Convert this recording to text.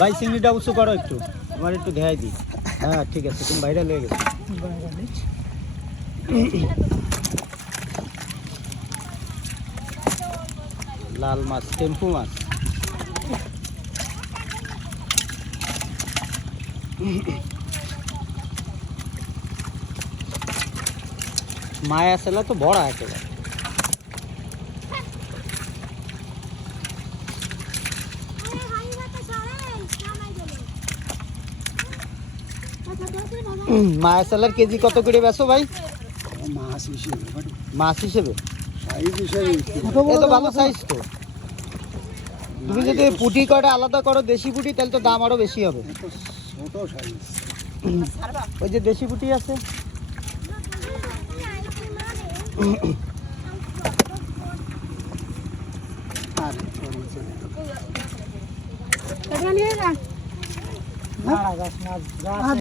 ভাই চিংড়িটা উঁচু করো একটু, আমার একটু দেখাই দিই। হ্যাঁ ঠিক আছে, তুমি বাইরে লেগে গেছো। লাল মাছ, টেম্পু মাছ। মায়া ছেলে তো বড় একেবারে। মায়া ছেলের কেজি কত করে বেচো ভাই? মাছ হিসেবে মাছ হিসেবে সাইজ হিসেবে এ তো ভালো সাইজ তো। তুমি যদি পুঁটি কটা আলাদা করো দেশি পুঁটি, তাহলে তো দাম আরো বেশি হবে। ছোট সাইজ। ওই যে দেশি পুঁটি আছে। আর না গাছ মাছ